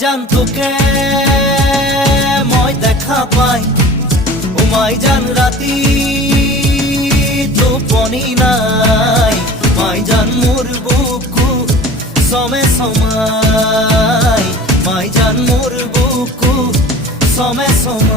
জান তোকে মই দেখা পাই, ও মাই জান রাতি টোপনি নাই, মাই জান মোর বুকু সমে সমাই, মাই জান মোর বুকু সমে সমাই।